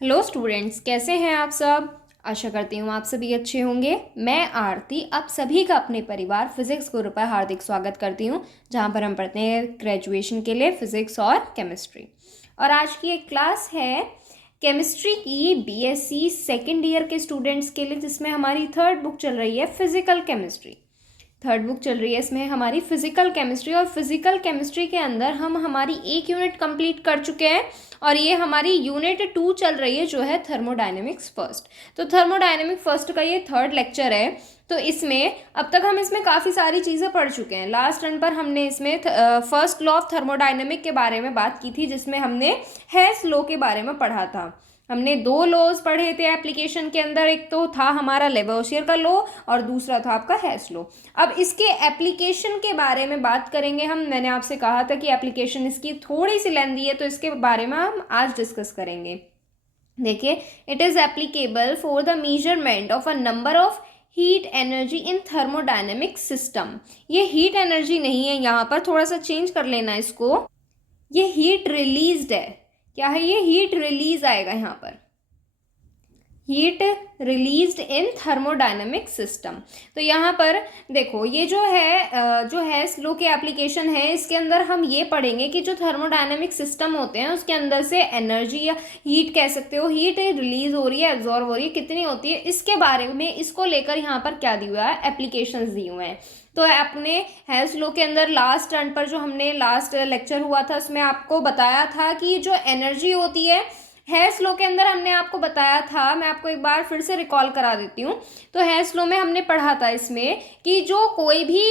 Hello students, कैसे हैं आप सब। आशा करती हूँ आप सभी अच्छे होंगे। मैं आरती आप सभी का अपने परिवार फिजिक्स ग्रुप पर हार्दिक स्वागत करती हूँ, जहाँ पर हम पढ़ते हैं ग्रेजुएशन के लिए फिजिक्स और केमिस्ट्री। और आज की एक क्लास है केमिस्ट्री की बीएससी सेकेंड ईयर के स्टूडेंट्स के लिए, जिसमें हमारी थर्ड बुक चल रही है फिजिकल केमिस्ट्री। थर्ड बुक चल रही है इसमें हमारी फिजिकल केमिस्ट्री, और फिजिकल केमिस्ट्री के अंदर हम हमारी एक यूनिट कंप्लीट कर चुके हैं और ये हमारी यूनिट 2 चल रही है, जो है थर्मोडायनेमिक्स फर्स्ट। तो थर्मोडायनेमिक फर्स्ट का ये थर्ड लेक्चर है। तो इसमें अब तक हम इसमें काफ़ी सारी चीज़ें पढ़ चुके हैं। लास्ट रन पर हमने इसमें फर्स्ट लॉ ऑफ थर्मोडायनेमिक के बारे में बात की थी, जिसमें हमने हेस लॉ के बारे में पढ़ा था। हमने दो लॉज पढ़े थे एप्लीकेशन के अंदर, एक तो था हमारा लेवोसियर का लॉ और दूसरा था आपका हेस लॉ। अब इसके एप्लीकेशन के बारे में बात करेंगे हम। मैंने आपसे कहा था कि एप्लीकेशन इसकी थोड़ी सी लेंथी है, तो इसके बारे में हम आज डिस्कस करेंगे। देखिए, it is applicable for the measurement of a number of heat energy in thermodynamic system. ये हीट एनर्जी नहीं है, यहाँ पर थोड़ा सा चेंज कर लेना इसको। ये हीट रिलीज्ड है। क्या है ये? हीट रिलीज आएगा यहाँ पर, heat released in thermodynamic system. तो यहाँ पर देखो, ये जो है स्लो के एप्लीकेशन है, इसके अंदर हम ये पढ़ेंगे कि जो थर्मोडायनेमिक सिस्टम होते हैं उसके अंदर से एनर्जी या हीट कह सकते हो, हीट रिलीज हो रही है, एब्जॉर्ब हो रही है, कितनी होती है, इसके बारे में इसको लेकर यहाँ पर क्या दिया हुआ है, एप्लीकेशंस दिए हुए हैं। तो अपने हेल्थ लॉ के अंदर लास्ट टर्न पर जो हमने लास्ट लेक्चर हुआ था, उसमें आपको बताया था कि जो एनर्जी होती है हेल्थ लॉ के अंदर, हमने आपको बताया था, मैं आपको एक बार फिर से रिकॉल करा देती हूँ। तो हेल्थ लॉ में हमने पढ़ा था इसमें कि जो कोई भी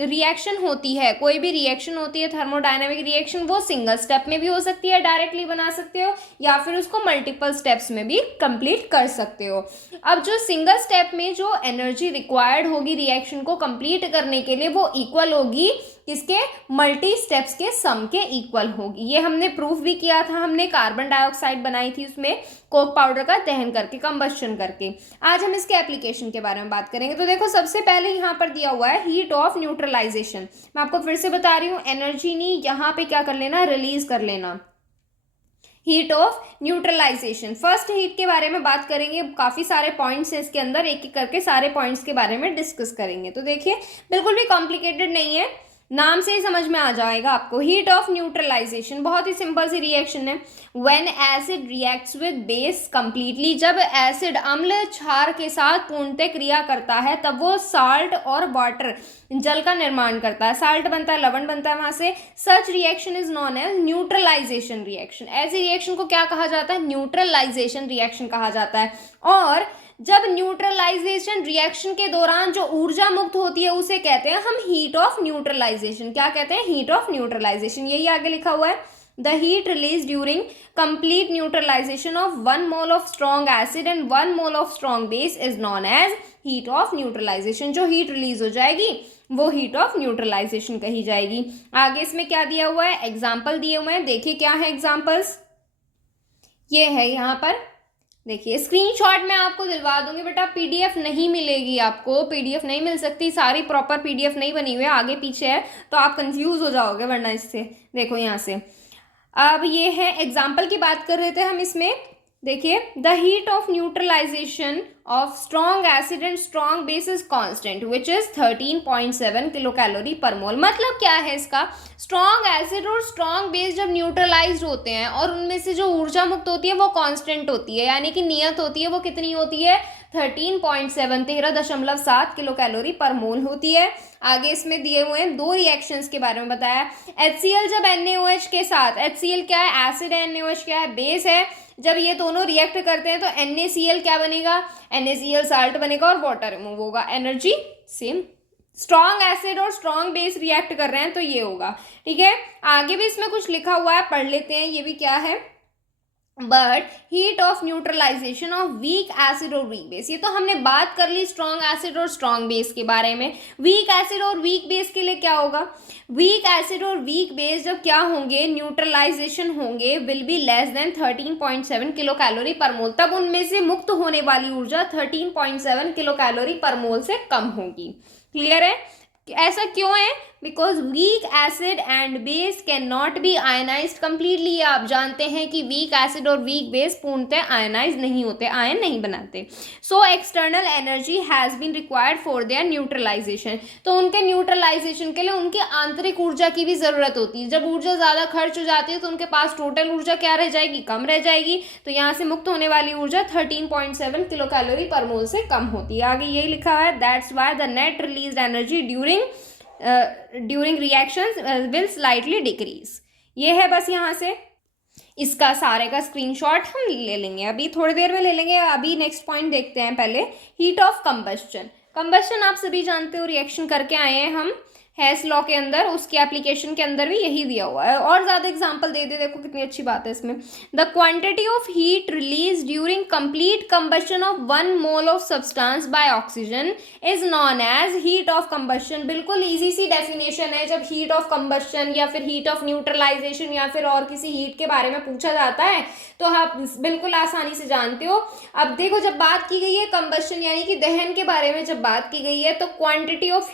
रिएक्शन होती है, कोई भी रिएक्शन होती है थर्मोडायनेमिक रिएक्शन, वो सिंगल स्टेप में भी हो सकती है, डायरेक्टली बना सकते हो, या फिर उसको मल्टीपल स्टेप्स में भी कंप्लीट कर सकते हो। अब जो सिंगल स्टेप में जो एनर्जी रिक्वायर्ड होगी रिएक्शन को कंप्लीट करने के लिए, वो इक्वल होगी किसके? मल्टी स्टेप्स के सम के इक्वल होगी। ये हमने प्रूफ भी किया था। हमने कार्बन डाइऑक्साइड बनाई थी उसमें कोक पाउडर का दहन करके, कंबस्शन करके। आज हम इसके एप्लीकेशन के बारे में बात करेंगे। तो देखो, सबसे पहले यहाँ पर दिया हुआ है हीट ऑफ न्यूट्रलाइजेशन। मैं आपको फिर से बता रही हूँ, एनर्जी नहीं, यहाँ पे क्या कर लेना, रिलीज कर लेना। Heat of neutralisation, first heat के बारे में बात करेंगे। काफी सारे पॉइंट्स हैं इसके अंदर, एक एक करके सारे पॉइंट्स के बारे में डिस्कस करेंगे। तो देखिए, बिल्कुल भी कॉम्प्लिकेटेड नहीं है, नाम से ही समझ में आ जाएगा आपको। हीट ऑफ न्यूट्रलाइजेशन बहुत ही सिंपल सी रिएक्शन है। When acid reacts with base completely, जब एसिड अम्ल क्षार के साथ पूर्णतः क्रिया करता है, तब वो साल्ट और वाटर, जल का निर्माण करता है। साल्ट बनता है, लवण बनता है वहां से। Such reaction is known as neutralisation reaction. ऐसी रिएक्शन को क्या कहा जाता है? न्यूट्रलाइजेशन रिएक्शन कहा जाता है। और जब न्यूट्रलाइजेशन रिएक्शन के दौरान जो ऊर्जा मुक्त होती है, उसे कहते हैं हम हीट ऑफ न्यूट्रलाइजेशन। क्या कहते हैं? Heat of neutralisation. यही आगे लिखा हुआ है, the heat release during complete neutralisation of 1 mole of strong acid and 1 mole of strong base is known as heat of neutralisation. जो हीट रिलीज हो जाएगी वो हीट ऑफ न्यूट्रलाइजेशन कही जाएगी। आगे इसमें क्या दिया हुआ है? एग्जाम्पल दिए हुए हैं। देखिए क्या है एग्जाम्पल्स। ये है यहाँ पर, देखिए स्क्रीनशॉट मैं आपको दिलवा दूंगी, बेटा पीडीएफ नहीं मिलेगी आपको, पीडीएफ नहीं मिल सकती, सारी प्रॉपर पीडीएफ नहीं बनी हुई है, आगे पीछे है, तो आप कंफ्यूज हो जाओगे वरना इससे। देखो यहाँ से, अब ये है एग्जाम्पल की बात कर रहे थे हम इसमें। देखिए, the heat of neutralisation of strong acid and strong base is constant which is 13.7 kilo calorie per mole. मतलब क्या है इसका? स्ट्रॉन्ग एसिड और स्ट्रॉन्ग बेस जब न्यूट्रलाइज्ड होते हैं और उनमें से जो ऊर्जा मुक्त होती है वो कांस्टेंट होती है, यानी कि नियत होती है। वो कितनी होती है? 13.7, 13.7 किलो कैलोरी पर मोल होती है। आगे इसमें दिए हुए हैं दो रिएक्शंस के बारे में बताया। HCl जब NaOH के साथ, HCl क्या है? एसिड है, NaOH क्या है? बेस है। जब ये दोनों रिएक्ट करते हैं तो NaCl क्या बनेगा? NaCl साल्ट बनेगा और वाटर रिमूव होगा। Energy same. स्ट्रॉन्ग एसिड और स्ट्रॉन्ग बेस रिएक्ट कर रहे हैं तो ये होगा। ठीक है, आगे भी इसमें कुछ लिखा हुआ है, पढ़ लेते हैं। ये भी क्या है? But heat of neutralisation of weak acid और वीक बेस। ये तो हमने बात कर ली स्ट्रॉन्ग एसिड और स्ट्रॉन्ग बेस के बारे में। वीक एसिड और वीक बेस के लिए क्या होगा? वीक एसिड और वीक बेस जब क्या होंगे? न्यूट्रलाइजेशन होंगे, will be less than 13.7 kilo calorie per mole. तब उनमें से मुक्त होने वाली ऊर्जा 13.7 किलो कैलोरी पर मोल से कम होगी। क्लियर है? ऐसा क्यों है? Because weak acid and base can not be ionised completely. आप जानते हैं कि वीक एसिड और वीक बेस पूर्णतः आयनाइज नहीं होते, आयन नहीं बनाते। So external energy has been required for their neutralisation. तो उनके न्यूट्रलाइजेशन के लिए उनकी आंतरिक ऊर्जा की भी ज़रूरत होती है। जब ऊर्जा ज़्यादा खर्च हो जाती है तो उनके पास टोटल ऊर्जा क्या रह जाएगी, कम रह जाएगी। तो यहाँ से मुक्त होने वाली ऊर्जा 13.7 किलो कैलोरी पर मोल से कम होती है। आगे यही लिखा है, that's why the net release energy during reaction will slightly decrease. ये है बस यहाँ से इसका सारे का स्क्रीनशॉट हम ले लेंगे, अभी थोड़ी देर में ले लेंगे। अभी नेक्स्ट पॉइंट देखते हैं पहले, हीट ऑफ कंबस्शन। कंबस्शन आप सभी जानते हो, रिएक्शन करके आए हैं हम हेस लॉ के अंदर, उसकी एप्लीकेशन के अंदर भी यही दिया हुआ है। और ज़्यादा एग्जांपल दे दे, देखो कितनी अच्छी बात है इसमें। The quantity of heat release during complete combustion of 1 mole of substance by oxygen is known as heat of combustion. बिल्कुल इजी सी डेफिनेशन है। जब हीट ऑफ कंबस्शन या फिर हीट ऑफ न्यूट्रलाइजेशन या फिर और किसी हीट के बारे में पूछा जाता है तो आप बिल्कुल आसानी से जानते हो। अब देखो, जब बात की गई है कंबस्शन यानी कि दहन के बारे में जब बात की गई है, तो क्वांटिटी ऑफ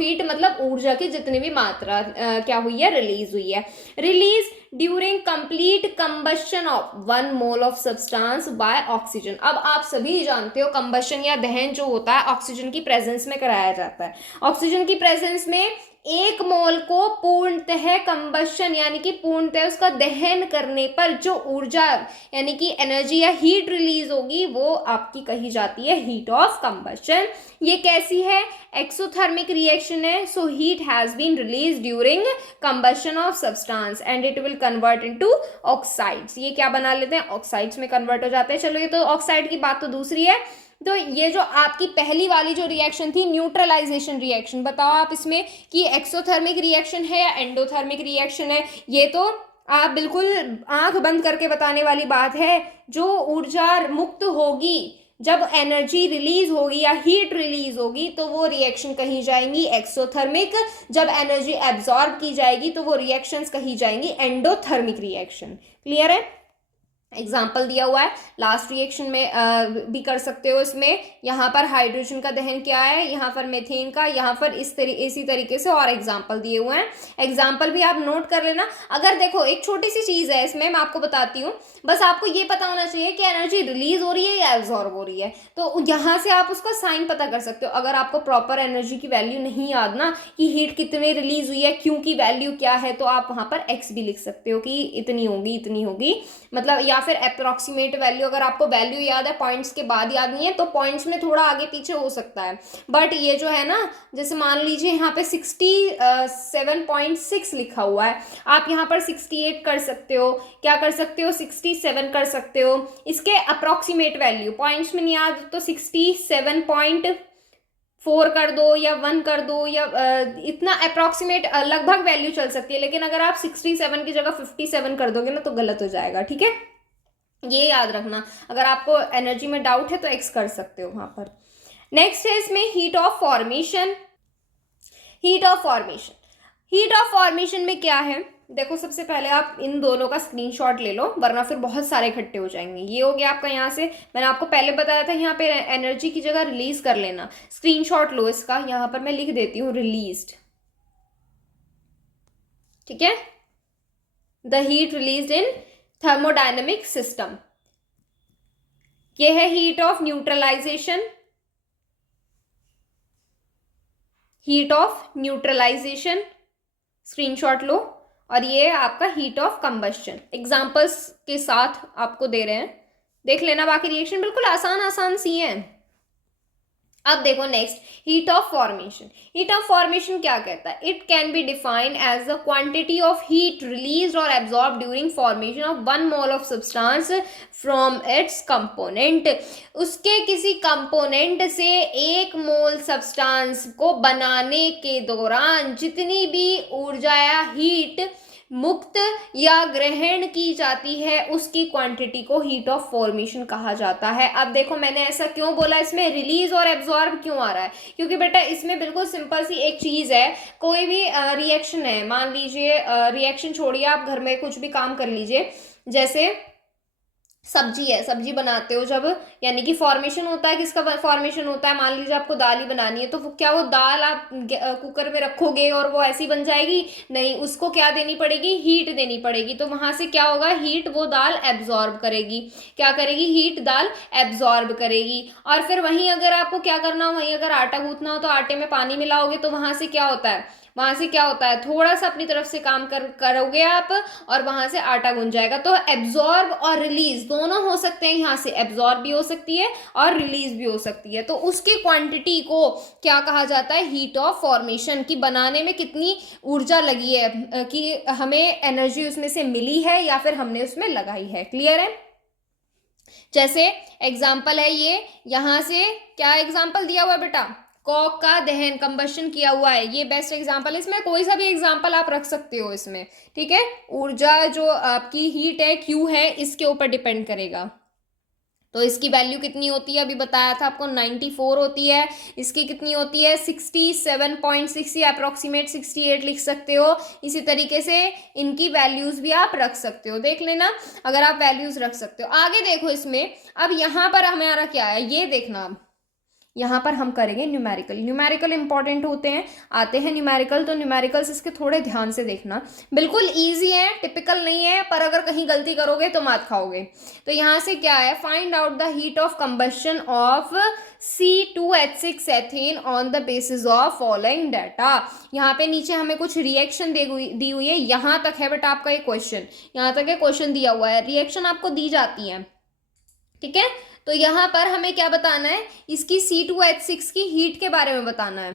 हीट मतलब ऊर्जा की जितनी भी मात्रा क्या हुई है, रिलीज हुई है। Release during complete combustion of 1 mole of substance by oxygen. अब आप सभी जानते हो कंबस्शन या दहन जो होता है ऑक्सीजन की प्रेजेंस में कराया जाता है। ऑक्सीजन की प्रेजेंस में 1 मोल को पूर्णतः कंबस्शन यानी कि पूर्णतः उसका दहन करने पर जो ऊर्जा यानी कि एनर्जी या हीट रिलीज होगी वो आपकी कही जाती है हीट ऑफ कंबस्शन। ये कैसी है, एक्सोथर्मिक रिएक्शन है। So heat has been release during combustion of substance and it will convert into oxides. ये क्या बना लेते हैं, ऑक्साइड्स में कन्वर्ट हो जाते हैं। चलो ये तो ऑक्साइड की बात तो दूसरी है। तो ये जो आपकी पहली वाली जो रिएक्शन थी न्यूट्रलाइजेशन रिएक्शन, बताओ आप इसमें कि एक्सोथर्मिक रिएक्शन है या एंडोथर्मिक रिएक्शन है। ये तो आप बिल्कुल आंख बंद करके बताने वाली बात है। जो ऊर्जा मुक्त होगी जब एनर्जी रिलीज होगी या हीट रिलीज होगी तो वो रिएक्शन कही जाएंगी एक्सोथर्मिक। जब एनर्जी एब्जॉर्ब की जाएगी तो वो रिएक्शंस कही जाएंगी एंडोथर्मिक रिएक्शन। क्लियर है। एग्जाम्पल दिया हुआ है, लास्ट रिएक्शन में भी कर सकते हो। इसमें यहाँ पर हाइड्रोजन का दहन क्या है, यहाँ पर मेथेन का, यहाँ पर इसी तरीके से और एग्जाम्पल दिए हुए हैं। एग्जाम्पल भी आप नोट कर लेना। अगर देखो एक छोटी सी चीज़ है इसमें, मैं आपको बताती हूँ, बस आपको ये पता होना चाहिए कि एनर्जी रिलीज हो रही है या एब्जॉर्ब हो रही है। तो यहाँ से आप उसका साइन पता कर सकते हो। अगर आपको प्रॉपर एनर्जी की वैल्यू नहीं याद ना कि हीट कितनी रिलीज हुई है, क्यों की वैल्यू क्या है, तो आप वहाँ पर एक्स भी लिख सकते हो कि इतनी होगी मतलब, या फिर अप्रोक्सीमेट वैल्यू। अगर आपको वैल्यू याद है, पॉइंट्स के बाद याद नहीं है, तो पॉइंट्स में थोड़ा आगे पीछे हो सकता है। बट ये जो है ना, जैसे मान लीजिए यहाँ पे 67.6 लिखा हुआ है, आप यहाँ पर 68 कर सकते हो, क्या कर सकते हो, 67 कर सकते हो। इसके अप्रोक्सीमेट वैल्यू पॉइंट्स में नहीं याद तो 67.4 कर दो या 1 कर दो, या इतना अप्रोक्सीमेट लगभग वैल्यू चल सकती है। लेकिन अगर आप 67 की जगह 57 कर दोगे ना तो गलत हो जाएगा। ठीक है, ये याद रखना। अगर आपको एनर्जी में डाउट है तो एक्स कर सकते हो वहां पर। नेक्स्ट है इसमें heat of formation. Heat of formation में क्या है, देखो सबसे पहले आप इन दोनों का स्क्रीनशॉट ले लो, वरना फिर बहुत सारे इकट्ठे हो जाएंगे। ये हो गया आपका, यहाँ से मैंने आपको पहले बताया था यहाँ पे एनर्जी की जगह रिलीज कर लेना। स्क्रीनशॉट लो इसका, यहाँ पर मैं लिख देती हूँ रिलीज्ड। ठीक है, the heat released in thermodynamic system. ये है हीट ऑफ न्यूट्रलाइजेशन, स्क्रीनशॉट लो। और ये आपका हीट ऑफ कंबस्शन, एग्जांपल्स के साथ आपको दे रहे हैं, देख लेना। बाकी रिएक्शन बिल्कुल आसान सी है। अब देखो नेक्स्ट, हीट ऑफ फॉर्मेशन क्या कहता है, it can be defined as the quantity of heat release और absorb during formation of 1 mole of substance from its component. उसके किसी कंपोनेंट से 1 मोल सब्सटेंस को बनाने के दौरान जितनी भी ऊर्जा या हीट मुक्त या ग्रहण की जाती है उसकी क्वांटिटी को हीट ऑफ फॉर्मेशन कहा जाता है। अब देखो मैंने ऐसा क्यों बोला, इसमें रिलीज और एब्जॉर्ब क्यों आ रहा है, क्योंकि बेटा इसमें बिल्कुल सिंपल सी एक चीज है। कोई भी रिएक्शन है, मान लीजिए रिएक्शन छोड़िए, आप घर में कुछ भी काम कर लीजिए, जैसे सब्जी है, सब्जी बनाते हो जब, यानी कि फॉर्मेशन होता है, किसका फॉर्मेशन होता है, मान लीजिए आपको दाल ही बनानी है, तो क्या वो दाल आप कुकर में रखोगे और वो ऐसी बन जाएगी? नहीं, उसको क्या देनी पड़ेगी, हीट देनी पड़ेगी। तो वहां से क्या होगा, हीट वो दाल एब्जॉर्ब करेगी। क्या करेगी, हीट दाल एब्जॉर्ब करेगी। और फिर वहीं अगर आपको क्या करना हो, वहीं अगर आटा गूंथना हो तो आटे में पानी मिलाओगे, तो वहां से क्या होता है, वहां से क्या होता है, थोड़ा सा अपनी तरफ से काम करोगे आप, और वहां से आटा गुंज जाएगा। तो एब्जॉर्ब और रिलीज दोनों हो सकते हैं, यहाँ से एब्जॉर्ब भी हो सकती है और रिलीज भी हो सकती है। तो उसकी क्वांटिटी को क्या कहा जाता है, हीट ऑफ फॉर्मेशन, की बनाने में कितनी ऊर्जा लगी है, कि हमें एनर्जी उसमें से मिली है या फिर हमने उसमें लगाई है। क्लियर है? जैसे एग्जाम्पल है ये, यहां से क्या एग्जाम्पल दिया हुआ है बेटा, कॉक का दहन, कंबशन किया हुआ है, ये बेस्ट एग्जाम्पल है। इसमें कोई सा भी एग्जाम्पल आप रख सकते हो इसमें, ठीक है। ऊर्जा जो आपकी हीट है, क्यू है, इसके ऊपर डिपेंड करेगा। तो इसकी वैल्यू कितनी होती है, अभी बताया था आपको, 94 होती है। इसकी कितनी होती है, 67.6, या अप्रोक्सीमेट 68 लिख सकते हो। इसी तरीके से इनकी वैल्यूज भी आप रख सकते हो, देख लेना अगर आप वैल्यूज रख सकते हो। आगे देखो इसमें, अब यहाँ पर हमारा क्या है, ये देखना। अब यहाँ पर हम करेंगे न्यूमेरिकल। न्यूमेरिकल इंपॉर्टेंट होते हैं, आते हैं न्यूमेरिकल, तो न्यूमेरिकल्स इसके थोड़े ध्यान से देखना। बिल्कुल इजी है, टिपिकल नहीं है, पर अगर कहीं गलती करोगे तो मात खाओगे। तो यहाँ से क्या है, find out the heat of combustion of C2H6 ethane on the basis of following data. यहाँ पे नीचे हमें कुछ रिएक्शन दी हुई है, यहाँ तक है बेटा आपका ये क्वेश्चन, यहाँ तक ये क्वेश्चन दिया हुआ है, रिएक्शन आपको दी जाती है, ठीक है। तो यहां पर हमें क्या बताना है, इसकी C2H6 की हीट के बारे में बताना है।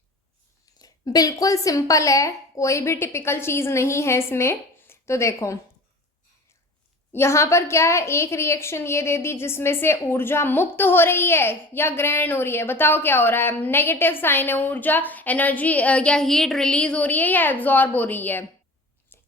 बिल्कुल सिंपल है, कोई भी टिपिकल चीज नहीं है इसमें। तो देखो यहां पर क्या है, एक रिएक्शन ये दे दी जिसमें से ऊर्जा मुक्त हो रही है या ग्रहण हो रही है, बताओ क्या हो रहा है, नेगेटिव साइन है, ऊर्जा एनर्जी या हीट रिलीज हो रही है या एब्जॉर्ब हो रही है,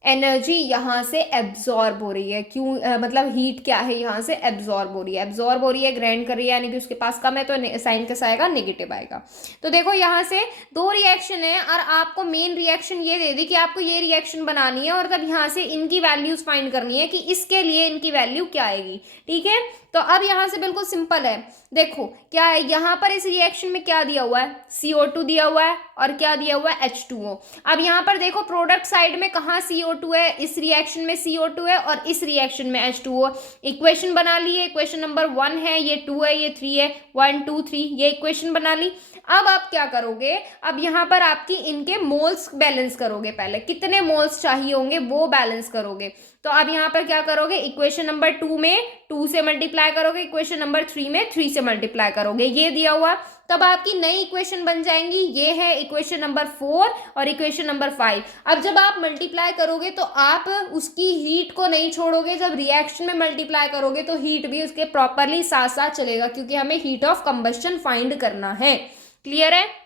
एनर्जी यहाँ से एब्जॉर्ब हो रही है। क्यों, मतलब हीट क्या है, यहाँ से एब्जॉर्ब हो रही है, एब्जॉर्ब हो रही है, ग्रहण कर रही है, यानी कि उसके पास कम है, तो साइन कैसा आएगा, नेगेटिव आएगा। तो देखो यहाँ से दो रिएक्शन है, और आपको मेन रिएक्शन ये दे दी कि आपको ये रिएक्शन बनानी है, और तब यहाँ से इनकी वैल्यूज फाइंड करनी है कि इसके लिए इनकी वैल्यू क्या आएगी, ठीक है। तो अब यहाँ से बिल्कुल सिंपल है, देखो क्या है, यहाँ पर इस रिएक्शन में क्या दिया हुआ है, CO2 दिया हुआ है, और क्या दिया हुआ है, H2O। अब यहाँ पर देखो प्रोडक्ट साइड में कहाँ CO2 है, इस रिएक्शन में CO2 है, और इस रिएक्शन में H2O। इक्वेशन बना ली है, इक्वेशन नंबर 1 है, ये 2 है, ये 3 है, 1 2 3, ये इक्वेशन बना ली। अब आप क्या करोगे, अब यहाँ पर आपकी इनके मोल्स बैलेंस करोगे, पहले कितने मोल्स चाहिए होंगे वो बैलेंस करोगे। तो अब यहाँ पर क्या करोगे, इक्वेशन नंबर 2 में 2 से मल्टीप्लाई करोगे, इक्वेशन नंबर 3 में 3 से मल्टीप्लाई करोगे, ये दिया हुआ, तब आपकी नई इक्वेशन बन जाएंगी। ये है इक्वेशन नंबर 4 और इक्वेशन नंबर 5। अब जब आप मल्टीप्लाई करोगे तो आप उसकी हीट को नहीं छोड़ोगे, जब रिएक्शन में मल्टीप्लाई करोगे तो हीट भी उसके प्रॉपरली साथ साथ चलेगा, क्योंकि हमें हीट ऑफ कंबस्शन फाइंड करना है। क्लियर है?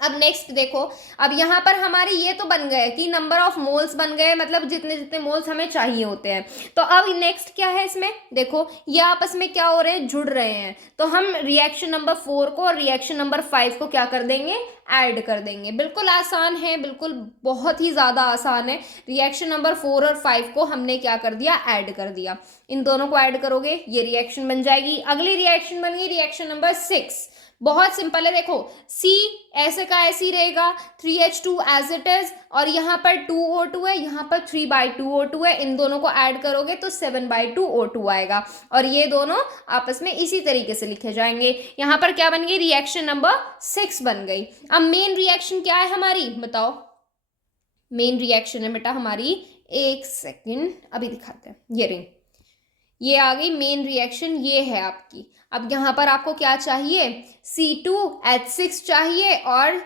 अब नेक्स्ट देखो, अब यहाँ पर हमारे ये तो बन गए कि नंबर ऑफ मोल्स बन गए, मतलब जितने जितने मोल्स हमें चाहिए होते हैं। तो अब नेक्स्ट क्या है इसमें, देखो ये आपस में क्या हो रहे हैं, जुड़ रहे हैं। तो हम रिएक्शन नंबर 4 को और रिएक्शन नंबर 5 को क्या कर देंगे, ऐड कर देंगे। बिल्कुल आसान है, बिल्कुल बहुत ही ज़्यादा आसान है। रिएक्शन नंबर 4 और 5 को हमने क्या कर दिया, ऐड कर दिया। इन दोनों को ऐड करोगे, ये रिएक्शन बन जाएगी। अगली रिएक्शन बन गई रिएक्शन नंबर 6, बहुत सिंपल है, देखो C ऐसे का ऐसे ही रहेगा, 3H2 एज इट इज, और यहाँ पर 2O2 है, यहाँ पर 3/2O2 है, इन दोनों को ऐड करोगे तो 7/2O2 आएगा, और ये दोनों आपस में इसी तरीके से लिखे जाएंगे। यहाँ पर क्या बन गई, रिएक्शन नंबर 6 बन गई। अब मेन रिएक्शन क्या है हमारी, बताओ, मेन रिएक्शन है बेटा हमारी, एक सेकेंड अभी दिखाते हैं, ये रही, ये आ गई मेन रिएक्शन, ये है आपकी। अब यहाँ पर आपको क्या चाहिए, C2H6 चाहिए और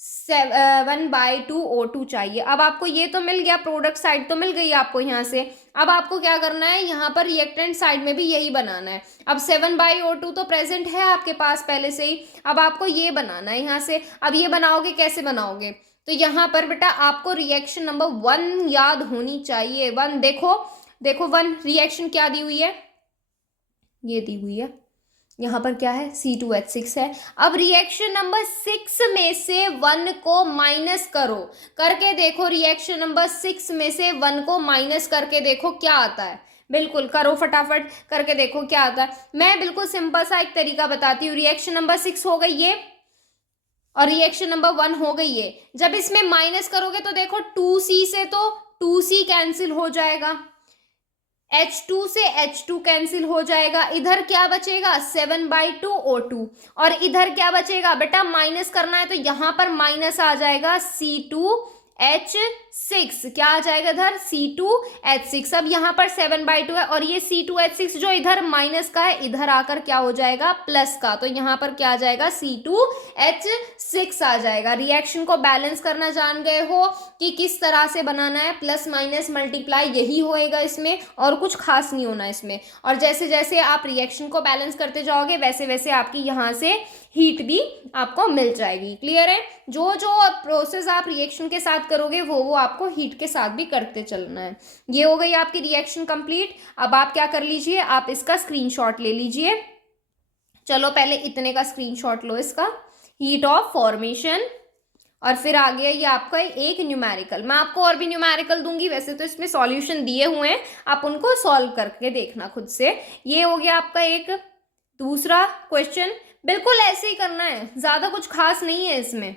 7/2O2 चाहिए। अब आपको ये तो मिल गया, प्रोडक्ट साइड तो मिल गई आपको यहाँ से। अब आपको क्या करना है, यहाँ पर रिएक्टेंट साइड में भी यही बनाना है। अब 7/O2 तो प्रेजेंट है आपके पास पहले से ही, अब आपको ये बनाना है यहाँ से। अब ये बनाओगे, कैसे बनाओगे, तो यहाँ पर बेटा आपको रिएक्शन नंबर 1 याद होनी चाहिए। 1 देखो, देखो 1 रिएक्शन क्या दी हुई है, ये दी हुई है, यहाँ पर क्या है, C2H6 है। अब रिएक्शन नंबर 6 में से 1 को माइनस करो, करके देखो, रिएक्शन नंबर 6 में से 1 को माइनस करके देखो क्या आता है। बिल्कुल करो, फटाफट करके देखो क्या आता है। मैं बिल्कुल सिंपल सा एक तरीका बताती हूँ। रिएक्शन नंबर 6 हो गई ये, और रिएक्शन नंबर 1 हो गई है। जब इसमें माइनस करोगे तो देखो 2C से तो 2C कैंसिल हो जाएगा, H2 से H2 कैंसिल हो जाएगा, इधर क्या बचेगा 7/2 O2, और इधर क्या बचेगा बेटा, माइनस करना है तो यहां पर माइनस आ जाएगा C2H6, क्या आ जाएगा इधर C2H6। अब यहाँ पर 7/2 है, और ये C2H6 जो इधर माइनस का है इधर आकर क्या हो जाएगा प्लस का, तो यहाँ पर क्या आ जाएगा C2H6 आ जाएगा। रिएक्शन को बैलेंस करना जान गए हो कि किस तरह से बनाना है, प्लस माइनस मल्टीप्लाई यही होएगा इसमें, और कुछ खास नहीं होना इसमें। और जैसे जैसे आप रिएक्शन को बैलेंस करते जाओगे वैसे वैसे आपकी यहाँ से हीट भी आपको मिल जाएगी। क्लियर है? जो जो प्रोसेस आप रिएक्शन के साथ करोगे वो आपको हीट के साथ भी करते चलना है। ये हो गई आपकी रिएक्शन कंप्लीट। अब आप क्या कर लीजिए, आप इसका स्क्रीनशॉट ले लीजिए। चलो पहले इतने का स्क्रीनशॉट लो इसका, हीट ऑफ फॉर्मेशन, और फिर आ गया ये आपका एक न्यूमेरिकल। मैं आपको और भी न्यूमेरिकल दूंगी, वैसे तो इसमें सॉल्यूशन दिए हुए हैं, आप उनको सॉल्व करके देखना खुद से। ये हो गया आपका एक दूसरा क्वेश्चन। बिल्कुल ऐसे ही करना है, ज्यादा कुछ खास नहीं है इसमें,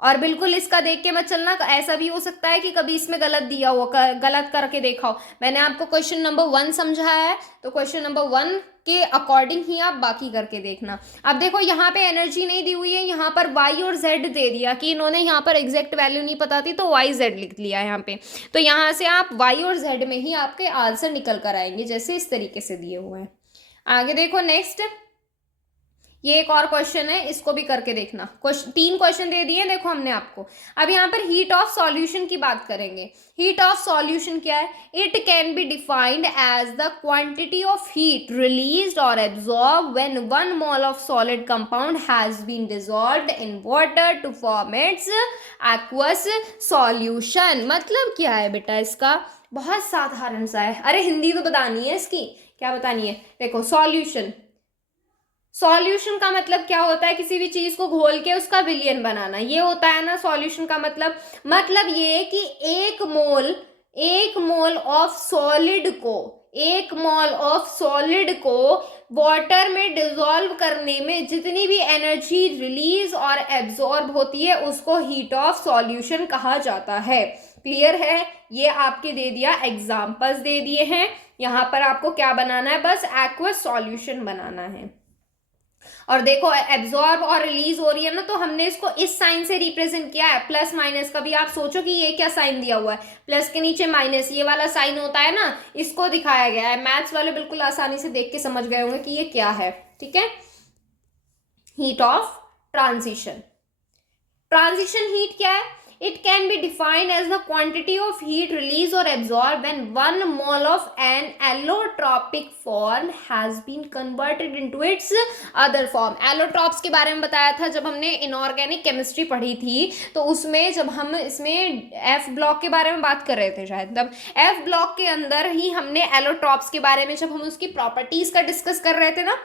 और बिल्कुल इसका देख के मत चलना। ऐसा भी हो सकता है कि कभी इसमें गलत दिया हो, गलत करके देखा हो। मैंने आपको क्वेश्चन नंबर 1 समझाया है, तो क्वेश्चन नंबर 1 के अकॉर्डिंग ही आप बाकी करके देखना। अब देखो यहाँ पे एनर्जी नहीं दी हुई है, यहाँ पर वाई और जेड दे दिया कि इन्होंने यहाँ पर एग्जैक्ट वैल्यू नहीं पता थी तो वाई जेड लिख लिया यहाँ पे। तो यहाँ से आप वाई और जेड में ही आपके आंसर निकल कर आएंगे, जैसे इस तरीके से दिए हुए हैं। आगे देखो नेक्स्ट, ये एक और क्वेश्चन है, इसको भी करके देखना। 3 क्वेश्चन दे दिए देखो हमने आपको। अब यहाँ पर हीट ऑफ सॉल्यूशन की बात करेंगे। हीट ऑफ सॉल्यूशन क्या है? It can be defined as the quantity of heat released और absorb when 1 mole of solid compound has been dissolved in water to form its aqueous solution. मतलब क्या है बेटा इसका? बहुत साधारण सा है। अरे हिंदी तो बतानी है इसकी, क्या बतानी है? देखो सॉल्यूशन, सॉल्यूशन का मतलब क्या होता है? किसी भी चीज को घोल के उसका विलयन बनाना, ये होता है ना सॉल्यूशन का मतलब ये कि एक मोल ऑफ सॉलिड को वाटर में डिसॉल्व करने में जितनी भी एनर्जी रिलीज और एब्जॉर्ब होती है उसको हीट ऑफ सॉल्यूशन कहा जाता है। क्लियर है? ये आपके दे दिया, एग्जांपल्स दे दिए हैं। यहाँ पर आपको क्या बनाना है? बस एक्वस सॉल्यूशन बनाना है। और देखो एब्जॉर्ब और रिलीज हो रही है ना, तो हमने इसको इस साइन से रिप्रेजेंट किया है, प्लस माइनस। कभी आप सोचो कि ये क्या साइन दिया हुआ है, प्लस के नीचे माइनस, ये वाला साइन होता है ना, इसको दिखाया गया है। मैथ्स वाले बिल्कुल आसानी से देख के समझ गए होंगे कि ये क्या है। ठीक है? Heat of transition. Transition heat क्या है? It can be defined as the quantity of heat released or absorbed when 1 mole of an allotropic form has been converted into its other form. Allotropes के बारे में बताया था जब हमने inorganic chemistry पढ़ी थी, तो उसमें जब हम इसमें F ब्लॉक के बारे में बात कर रहे थे शायद, तब F ब्लॉक के अंदर ही हमने एलोट्रॉप्स के बारे में, जब हम उसकी प्रॉपर्टीज का डिस्कस कर रहे थे ना,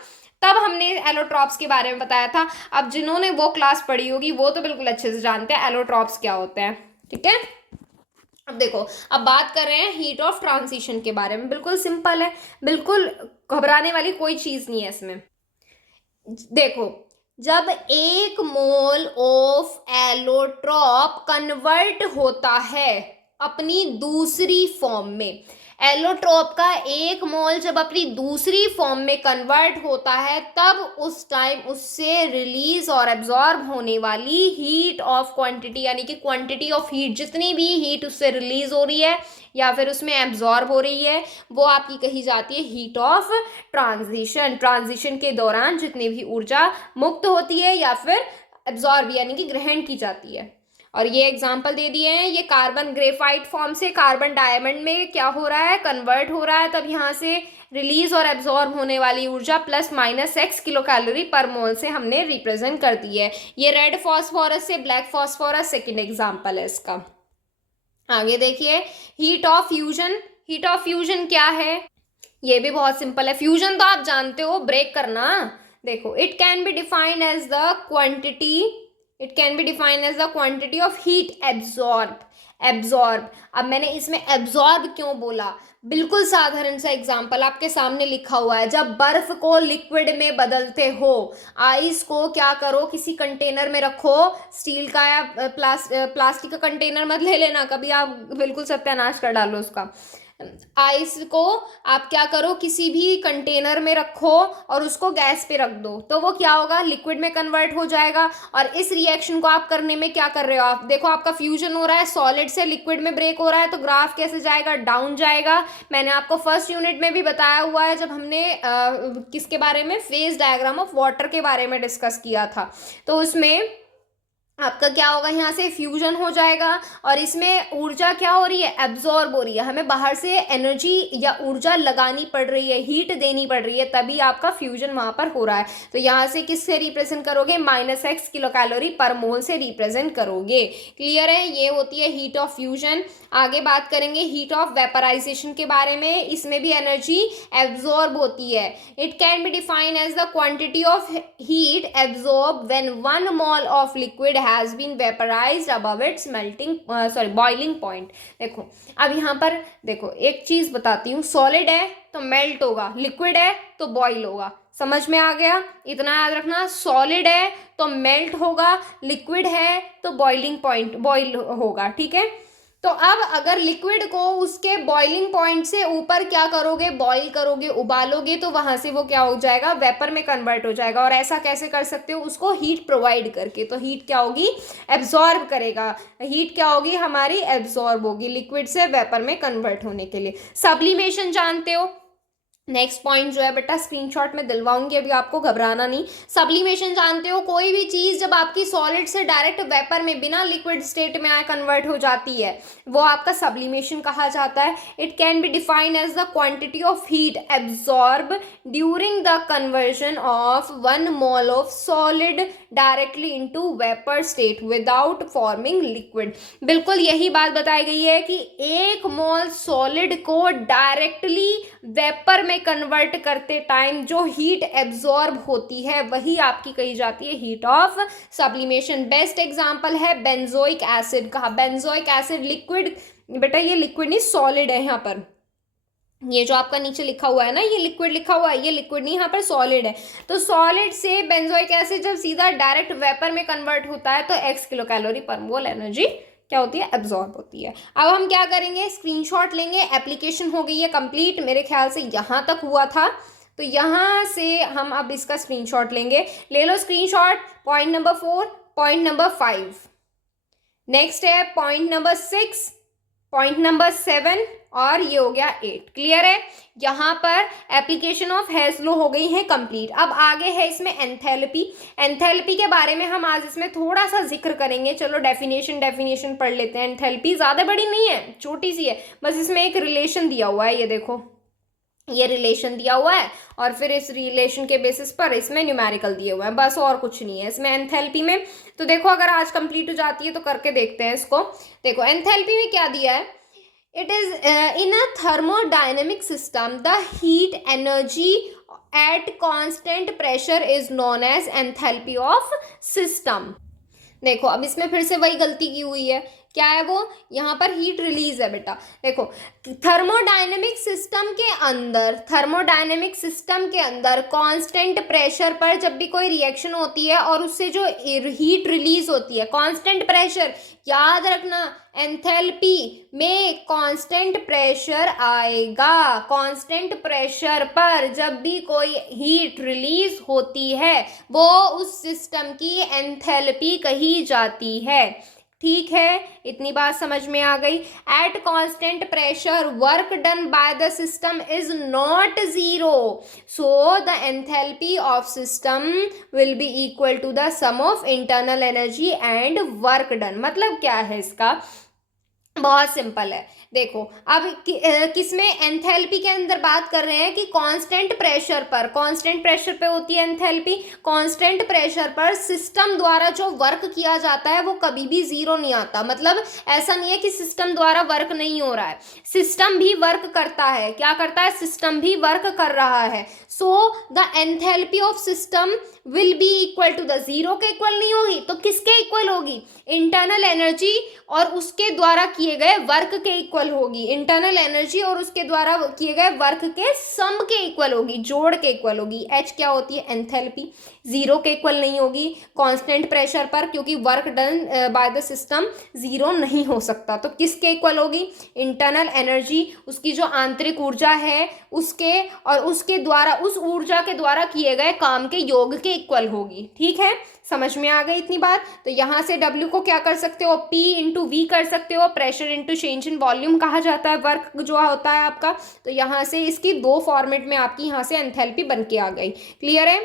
तब हमने एलोट्रॉप्स के बारे में बताया था। अब जिन्होंने वो क्लास पढ़ी होगी वो तो बिल्कुल अच्छे से जानते हैं एलोट्रॉप्स क्या होते हैं। ठीक है? अब देखो, अब बात कर रहे हैं हीट ऑफ ट्रांजिशन के बारे में। बिल्कुल सिंपल है, बिल्कुल घबराने वाली कोई चीज नहीं है इसमें। देखो, जब 1 मोल ऑफ एलोट्रॉप कन्वर्ट होता है अपनी दूसरी फॉर्म में, एलोट्रॉप का 1 मोल जब अपनी दूसरी फॉर्म में कन्वर्ट होता है, तब उस टाइम उससे रिलीज और एब्जॉर्ब होने वाली हीट ऑफ क्वांटिटी, यानी कि क्वांटिटी ऑफ हीट, जितनी भी हीट उससे रिलीज हो रही है या फिर उसमें एब्जॉर्ब हो रही है, वो आपकी कही जाती है हीट ऑफ ट्रांजिशन। ट्रांजिशन के दौरान जितनी भी ऊर्जा मुक्त होती है या फिर एब्जॉर्ब यानी कि ग्रहण की जाती है। और ये एग्जाम्पल दे दिए हैं, ये कार्बन ग्रेफाइट फॉर्म से कार्बन डायमंड में क्या हो रहा है? कन्वर्ट हो रहा है। तब यहाँ से रिलीज और एब्जॉर्ब होने वाली ऊर्जा plus minus x kilo calorie per मोल से हमने रिप्रेजेंट कर दी है। ये रेड फॉस्फोरस से ब्लैक फॉस्फोरस सेकेंड एग्जाम्पल है इसका। आगे देखिए, heat of fusion. Heat of fusion क्या है? ये भी बहुत सिंपल है। फ्यूजन तो आप जानते हो, ब्रेक करना। देखो, it can be defined as the quantity it can be defined as the quantity of heat absorb. अब मैंने इसमें एब्जॉर्ब क्यों बोला, बिल्कुल साधारण सा एग्जांपल आपके सामने लिखा हुआ है। जब बर्फ को लिक्विड में बदलते हो, आइस को क्या करो, किसी कंटेनर में रखो, स्टील का या प्लास्टिक का कंटेनर मत ले लेना कभी, आप बिल्कुल सत्यानाश कर डालो उसका। आइस को आप क्या करो, किसी भी कंटेनर में रखो और उसको गैस पे रख दो, तो वो क्या होगा, लिक्विड में कन्वर्ट हो जाएगा। और इस रिएक्शन को आप करने में क्या कर रहे हो, आप देखो आपका फ्यूजन हो रहा है, सॉलिड से लिक्विड में ब्रेक हो रहा है, तो ग्राफ कैसे जाएगा, डाउन जाएगा। मैंने आपको फर्स्ट यूनिट में भी बताया हुआ है, जब हमने किसके बारे में, फेज डायग्राम ऑफ वाटर के बारे में डिस्कस किया था। तो उसमें आपका क्या होगा, यहाँ से फ्यूजन हो जाएगा और इसमें ऊर्जा क्या हो रही है, एब्जॉर्ब हो रही है। हमें बाहर से एनर्जी या ऊर्जा लगानी पड़ रही है, हीट देनी पड़ रही है, तभी आपका फ्यूजन वहां पर हो रहा है। तो यहाँ से किससे रिप्रेजेंट करोगे, -x किलो कैलोरी पर मोल से रिप्रेजेंट करोगे। क्लियर है, ये होती है हीट ऑफ फ्यूजन। आगे बात करेंगे हीट ऑफ वेपराइजेशन के बारे में। इसमें भी एनर्जी एब्जॉर्ब होती है। It can be defined as the quantity of heat absorb when 1 mole of liquid has been vaporized above its boiling point। देखो अब यहाँ पर देखो एक चीज बताती हूँ, सॉलिड है तो मेल्ट होगा, लिक्विड है तो बॉईल होगा। समझ में आ गया, इतना याद रखना, सॉलिड है तो मेल्ट होगा, लिक्विड है तो बॉइल होगा। ठीक है, तो अब अगर लिक्विड को उसके बॉइलिंग पॉइंट से ऊपर क्या करोगे, बॉईल करोगे, उबालोगे, तो वहां से वो क्या हो जाएगा, वेपर में कन्वर्ट हो जाएगा। और ऐसा कैसे कर सकते हो, उसको हीट प्रोवाइड करके। तो हीट क्या होगी, एब्जॉर्ब करेगा, हीट क्या होगी हमारी, एब्जॉर्ब होगी लिक्विड से वेपर में कन्वर्ट होने के लिए। सब्लिमेशन जानते हो, नेक्स्ट पॉइंट जो है बेटा स्क्रीनशॉट में दिलवाऊंगी, अभी आपको घबराना नहीं। सब्लिमेशन जानते हो, कोई भी चीज जब आपकी सॉलिड से डायरेक्ट वेपर में बिना लिक्विड स्टेट में आए कन्वर्ट हो जाती है, वो आपका सब्लिमेशन कहा जाता है। It can be defined as the quantity of heat absorb during the conversion of 1 mole of solid directly into vapour state without forming liquid. बिल्कुल यही बात बताई गई है कि 1 मोल सॉलिड को डायरेक्टली वेपर में कन्वर्ट करते टाइम जो हीट एब्जॉर्ब होती है वही आपकी कही जाती है heat of sublimation. Best example है बेंजोइक एसिड का। बेंजोइक एसिड लिक्विड, बेटा ये लिक्विड नहीं सॉलिड है, यहाँ पर ये जो आपका नीचे लिखा हुआ है ना, ये लिक्विड लिखा हुआ है, ये लिक्विड नहीं, यहाँ पर सॉलिड है। तो सॉलिड से बेंजोइक एसिड जब सीधा डायरेक्ट वेपर में कन्वर्ट होता है तो x किलो कैलोरी पर मोल एनर्जी क्या होती है, एब्जॉर्ब होती है। अब हम क्या करेंगे, स्क्रीनशॉट लेंगे। एप्लीकेशन हो गई है कंप्लीट, मेरे ख्याल से यहाँ तक हुआ था, तो यहाँ से हम अब इसका स्क्रीनशॉट लेंगे। ले लो screenshot. Point number 4, point number 5, next है पॉइंट नंबर 6, पॉइंट नंबर 7 और ये हो गया 8। क्लियर है, यहाँ पर एप्लीकेशन ऑफ हेस लॉ हो गई है कंप्लीट। अब आगे है इसमें एंथैल्पी। एंथैल्पी के बारे में हम आज इसमें थोड़ा सा जिक्र करेंगे। चलो डेफिनेशन पढ़ लेते हैं। एंथैल्पी ज़्यादा बड़ी नहीं है, छोटी सी है, बस इसमें एक रिलेशन दिया हुआ है, ये देखो ये रिलेशन दिया हुआ है और फिर इस रिलेशन के बेसिस पर इसमें न्यूमेरिकल दिए हुए हैं, बस और कुछ नहीं है इसमें एंथैल्पी में। तो देखो अगर आज कंप्लीट हो जाती है तो करके देखते हैं इसको। देखो एंथैल्पी में क्या दिया है, it is in a thermodynamic system the heat energy at constant pressure is known as enthalpy of system। देखो अब इसमें फिर से वही गलती की हुई है, क्या है वो, यहाँ पर हीट रिलीज है बेटा। देखो थर्मोडायनेमिक सिस्टम के अंदर कांस्टेंट प्रेशर पर जब भी कोई रिएक्शन होती है और उससे जो हीट रिलीज होती है, कांस्टेंट प्रेशर याद रखना, एंथैल्पी में कांस्टेंट प्रेशर आएगा। कांस्टेंट प्रेशर पर जब भी कोई हीट रिलीज होती है वो उस सिस्टम की एंथैल्पी कही जाती है। ठीक है, इतनी बात समझ में आ गई। At constant pressure work done by the system is not zero, so the enthalpy of system will be equal to the sum of internal energy and work done. मतलब क्या है इसका, बहुत सिंपल है। देखो अब किसमें एंथैल्पी के अंदर बात कर रहे हैं कि कांस्टेंट प्रेशर पे होती है एंथैल्पी। कांस्टेंट प्रेशर पर सिस्टम द्वारा जो वर्क किया जाता है वो कभी भी जीरो नहीं आता। मतलब ऐसा नहीं है कि सिस्टम द्वारा वर्क नहीं हो रहा है, सिस्टम भी वर्क करता है। क्या करता है? सिस्टम भी वर्क कर रहा है। So the enthalpy of system will be equal to the zero के इक्वल नहीं होगी तो किसके इक्वल होगी? इंटरनल एनर्जी और उसके द्वारा किए गए वर्क के इक्वल होगी। इंटरनल एनर्जी और उसके द्वारा किए गए वर्क के सम के इक्वल होगी, जोड़ के इक्वल होगी। एच क्या होती है? एंथैल्पी। जीरो के इक्वल नहीं होगी कांस्टेंट प्रेशर पर, क्योंकि work done by the system zero नहीं हो सकता। तो किसके इक्वल होगी? इंटरनल एनर्जी, उसकी जो आंतरिक ऊर्जा है उसके, और उसके द्वारा, उस ऊर्जा के द्वारा किए गए काम के योग के इक्वल होगी। ठीक है, समझ में आ गई इतनी बात? तो यहां से W को क्या कर सकते हो? P इंटू वी कर सकते हो। Pressure into change in volume कहा जाता है वर्क जो होता है आपका। तो यहां से इसकी दो फॉर्मेट में आपकी यहां से एंथैल्पी बन के आ गई। क्लियर है?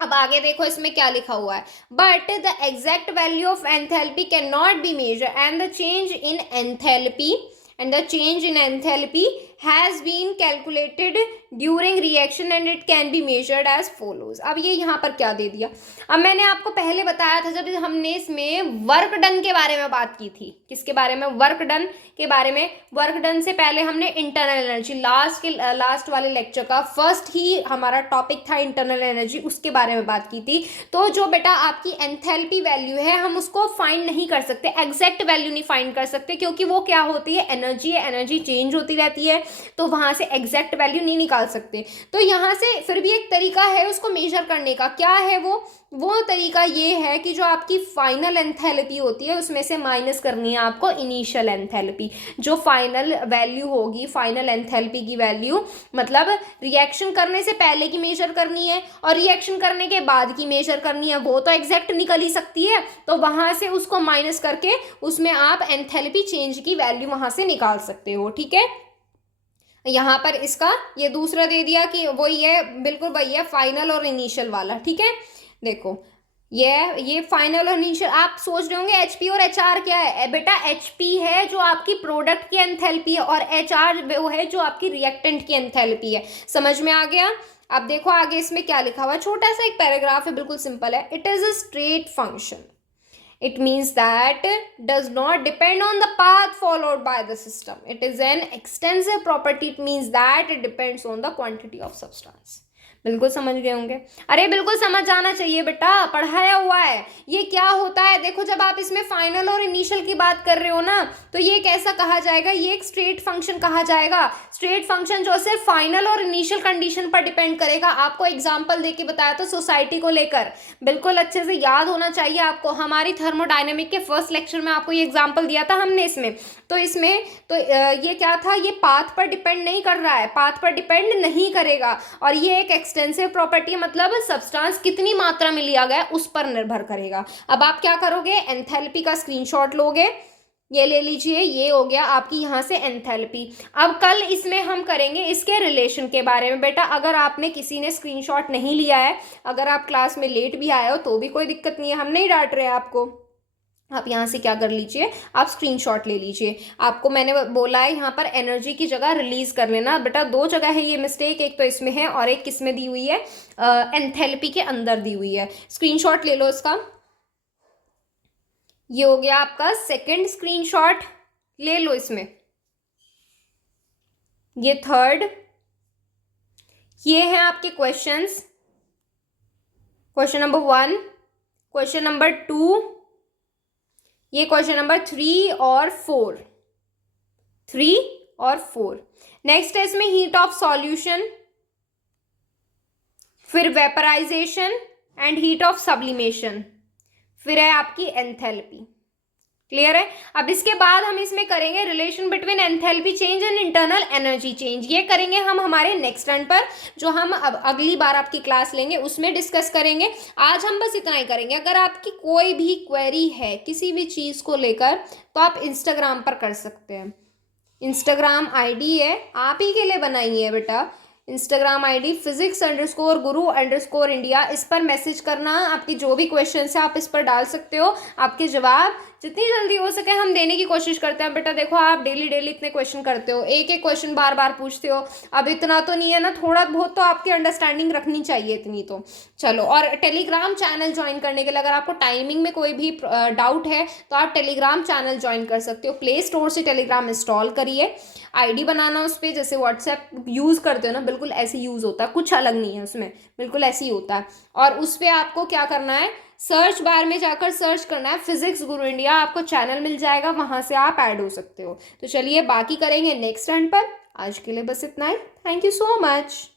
अब आगे देखो इसमें क्या लिखा हुआ है। But the exact value of enthalpy can not be measure and the change in enthalpy has been calculated during reaction and it can be measured as follows। अब ये यहाँ पर क्या दे दिया? अब मैंने आपको पहले बताया था जब हमने इसमें वर्क डन के बारे में बात की थी। किसके बारे में? वर्क डन के बारे में। वर्क डन से पहले हमने इंटरनल एनर्जी, लास्ट वाले लेक्चर का फर्स्ट ही हमारा टॉपिक था इंटरनल एनर्जी, उसके बारे में बात की थी। तो जो बेटा आपकी एंथैल्पी वैल्यू है हम उसको फाइंड नहीं कर सकते, एग्जैक्ट वैल्यू नहीं फाइंड कर सकते, क्योंकि वो क्या होती है? एनर्जी है, एनर्जी चेंज होती रहती है, तो वहां से एग्जैक्ट वैल्यू नहीं निकाल सकते। तो यहां से फिर भी एक तरीका है उसको मेजर करने का। क्या है वो तरीका ये है कि जो आपकी फाइनल एंथैल्पी होती है उसमें से माइनस करनी है आपको इनिशियल एंथैल्पी। जो फाइनल वैल्यू होगी, फाइनल एंथैल्पी की वैल्यू, मतलब रिएक्शन करने से पहले की मेजर करनी है और रिएक्शन करने के बाद की मेजर करनी है। वो तो एग्जैक्ट निकल ही सकती है, तो वहां से उसको माइनस करके उसमें आप एंथैल्पी चेंज की वैल्यू वहां से निकाल सकते हो। ठीक है, यहाँ पर इसका ये दूसरा दे दिया कि वही है, बिल्कुल वही है फाइनल और इनिशियल वाला। ठीक है, देखो ये फाइनल और इनिशियल। आप सोच रहे होंगे एचपी और एचआर क्या है? बेटा एचपी है जो आपकी प्रोडक्ट की एंथैल्पी है और एचआर वो है जो आपकी रिएक्टेंट की एंथैल्पी है। समझ में आ गया? अब देखो आगे इसमें क्या लिखा हुआ है, छोटा सा एक पैराग्राफ है, बिल्कुल सिंपल है। It is a straight function. It means that does not depend on the path followed by the system. It is an extensive property. It means that it depends on the quantity of substance. बिल्कुल समझ गए होंगे। अरे बिल्कुल समझ आना चाहिए बेटा, पढ़ाया हुआ है। ये क्या होता है देखो, जब आप इसमें फाइनल और इनिशियल की बात कर रहे हो ना, तो ये कैसा कहा जाएगा? ये एक स्ट्रेट फंक्शन कहा जाएगा। स्ट्रेट फंक्शन जो सिर्फ फाइनल और इनिशियल कंडीशन पर डिपेंड करेगा। आपको एग्जांपल देके बताया था सोसाइटी को लेकर, बिल्कुल अच्छे से याद होना चाहिए आपको। हमारी थर्मोडायनेमिक के फर्स्ट लेक्चर में आपको ये एग्जाम्पल दिया था हमने इसमें। तो इसमें तो ये क्या था? ये पाथ पर डिपेंड नहीं कर रहा है, पाथ पर डिपेंड नहीं करेगा। और ये एक एक्सटेंसिव प्रॉपर्टी, मतलब सब्सटेंस कितनी मात्रा में लिया गया उस पर निर्भर करेगा। अब आप क्या करोगे? एंथैल्पी का स्क्रीनशॉट लोगे, ये ले लीजिए, ये हो गया आपकी यहाँ से एंथैल्पी। अब कल इसमें हम करेंगे इसके रिलेशन के बारे में। बेटा अगर आपने किसी ने स्क्रीनशॉट नहीं लिया है, अगर आप क्लास में लेट भी आए हो तो भी कोई दिक्कत नहीं है, हम नहीं डांट रहे आपको। आप यहाँ से क्या कर लीजिए, आप स्क्रीनशॉट ले लीजिए। आपको मैंने बोला है यहाँ पर एनर्जी की जगह रिलीज कर लेना। बेटा दो जगह है ये मिस्टेक, एक तो इसमें है और एक किस में दी हुई है? एंथैल्पी के अंदर दी हुई है। स्क्रीनशॉट ले लो इसका। ये हो गया आपका सेकंड स्क्रीनशॉट, ले लो इसमें। ये थर्ड। ये है आपके questions, question number 1, question number 2, ये क्वेश्चन नंबर 3 और 4, 3 और 4। नेक्स्ट है इसमें हीट ऑफ सॉल्यूशन, फिर vaporisation and heat of sublimation, फिर है आपकी एंथैल्पी। क्लियर है? अब इसके बाद हम इसमें करेंगे relation between enthalpy change and internal energy change. ये करेंगे हम हमारे नेक्स्ट टर्न पर, जो हम अब अगली बार आपकी क्लास लेंगे उसमें डिस्कस करेंगे। आज हम बस इतना ही करेंगे। अगर आपकी कोई भी क्वेरी है किसी भी चीज़ को लेकर तो आप इंस्टाग्राम पर कर सकते हैं। इंस्टाग्राम आईडी है, आप ही के लिए बनाई है बेटा, इंस्टाग्राम आईडी physics_guru_India, इस पर मैसेज करना। आपकी जो भी क्वेश्चन है आप इस पर डाल सकते हो। आपके जवाब जितनी जल्दी हो सके हम देने की कोशिश करते हैं। बेटा देखो, आप डेली डेली इतने क्वेश्चन करते हो, एक एक क्वेश्चन बार बार पूछते हो, अब इतना तो नहीं है ना, थोड़ा बहुत तो आपकी अंडरस्टैंडिंग रखनी चाहिए इतनी तो। चलो, और टेलीग्राम चैनल ज्वाइन करने के लिए अगर आपको टाइमिंग में कोई भी डाउट है तो आप टेलीग्राम चैनल ज्वाइन कर सकते हो। प्ले स्टोर से टेलीग्राम इंस्टॉल करिए, आईडी बनाना उस पर, जैसे व्हाट्सएप यूज़ करते हो ना, बिल्कुल ऐसे यूज़ होता है, कुछ अलग नहीं है उसमें, बिल्कुल ऐसे ही होता है। और उस पर आपको क्या करना है, सर्च बार में जाकर सर्च करना है फिजिक्स गुरु इंडिया, आपको चैनल मिल जाएगा, वहाँ से आप ऐड हो सकते हो। तो चलिए बाकी करेंगे नेक्स्ट टर्न पर। आज के लिए बस इतना ही। Thank you so much.